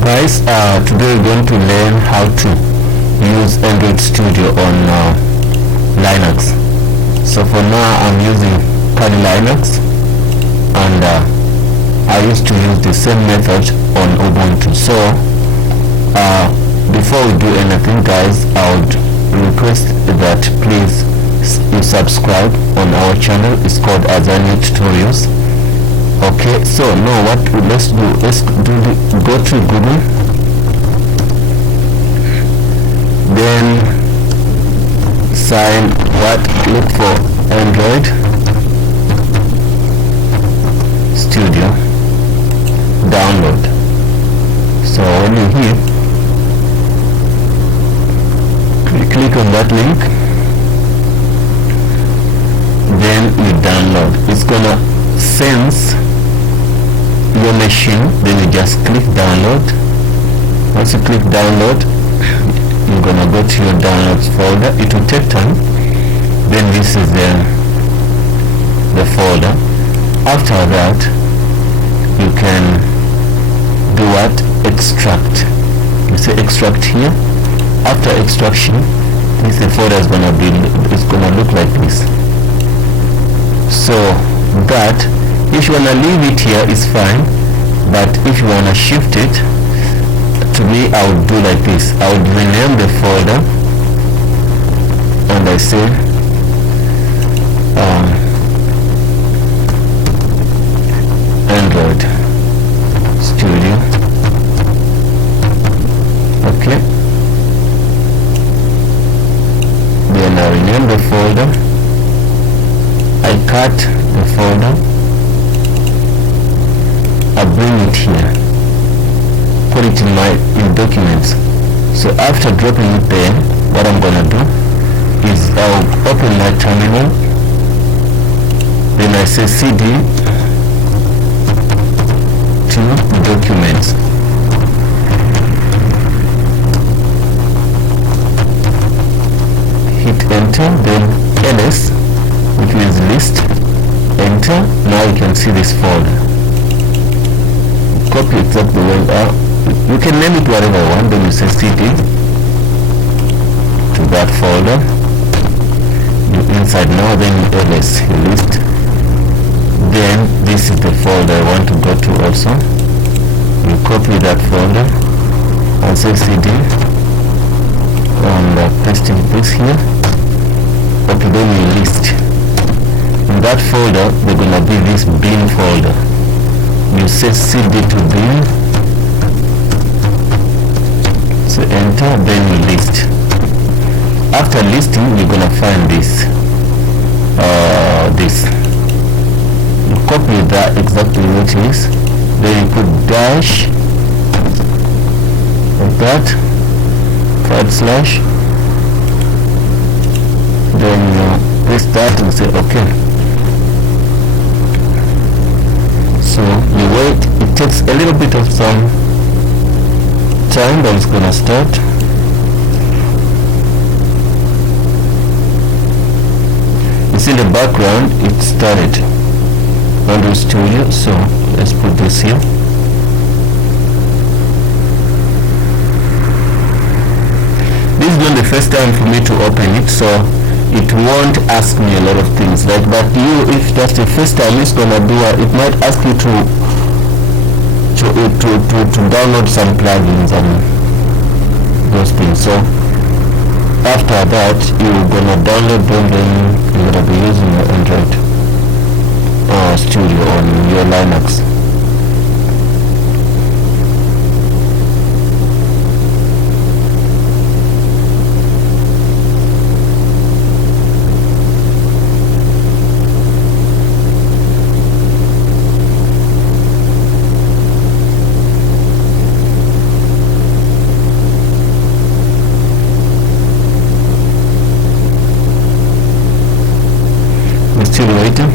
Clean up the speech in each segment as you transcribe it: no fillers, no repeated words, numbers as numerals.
Guys, today we're going to learn how to use Android Studio on Linux. So for now I'm using Kali Linux, and I used to use the same method on Ubuntu. So before we do anything, guys, I would request that please you subscribe on our channel. It's called Arduino Tutorials. Okay, so now what let's go to Google, then look for Android Studio, download. So when you're here, click on that link, then you download. It's gonna sense your machine, then you just click download. Once you click download, you're gonna go to your downloads folder. It will take time. Then this is the folder. After that, you can do what? Extract. You say extract here. After extraction, this folder is gonna look like this. So that, if you wanna leave it here, it's fine, but if you wanna shift it, to me I would do like this. I would rename the folder, and I say Android Studio. Okay, then I rename the folder, I cut the folder, I bring it here, put it in documents. So after dropping it there, what I'm gonna do is I'll open my terminal, then I say cd to documents, hit enter, then ls, which means list, enter. Now you can see this folder. Copy exactly where you can name it whatever you want, then you say cd to that folder, you inside now, then ls, list, then this is the folder I want to go to also. You copy that folder and say cd and pasting this here. Okay, then you list. In that folder they're gonna be this bin folder. You say cd to bin, so enter, then you list. After listing, you're gonna find this you copy that exactly what it is, then you put dash like that, /, then you paste that and say okay. So you wait, it takes a little bit of some time, but it's gonna start. You see the background, it started Android Studio. So let's put this here. This is not the first time for me to open it, so it won't ask me a lot of things like, but you, if that's the first time, it's gonna do it might ask you to download some plugins and those things. So after that, you're gonna download them, then you're gonna be using your Android Studio on your Linux. We're still waiting.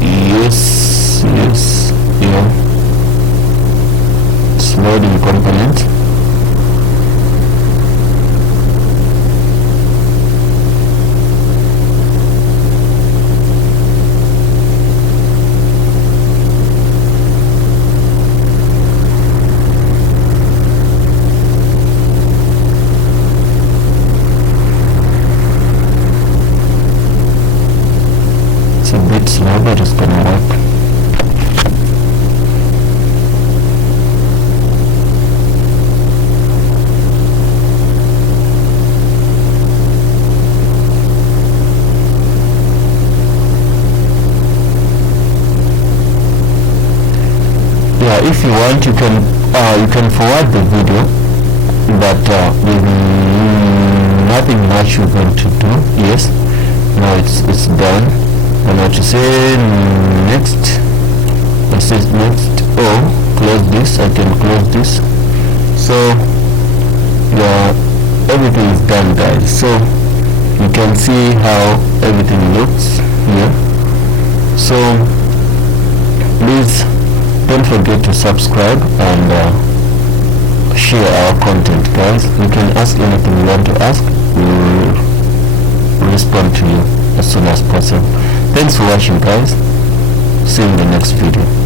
Yes, it's loading component. bit slow, but it's gonna work. Yeah, if you want, you can forward the video, but nothing much you're going to do. Yes, now it's done. And now to say next, it says next. Oh, close this. I can close this. So yeah, everything is done, guys. So you can see how everything looks here. So please don't forget to subscribe and share our content, guys. You can ask anything you want to ask. We'll respond to you as soon as possible. Thanks for watching, guys. See you in the next video.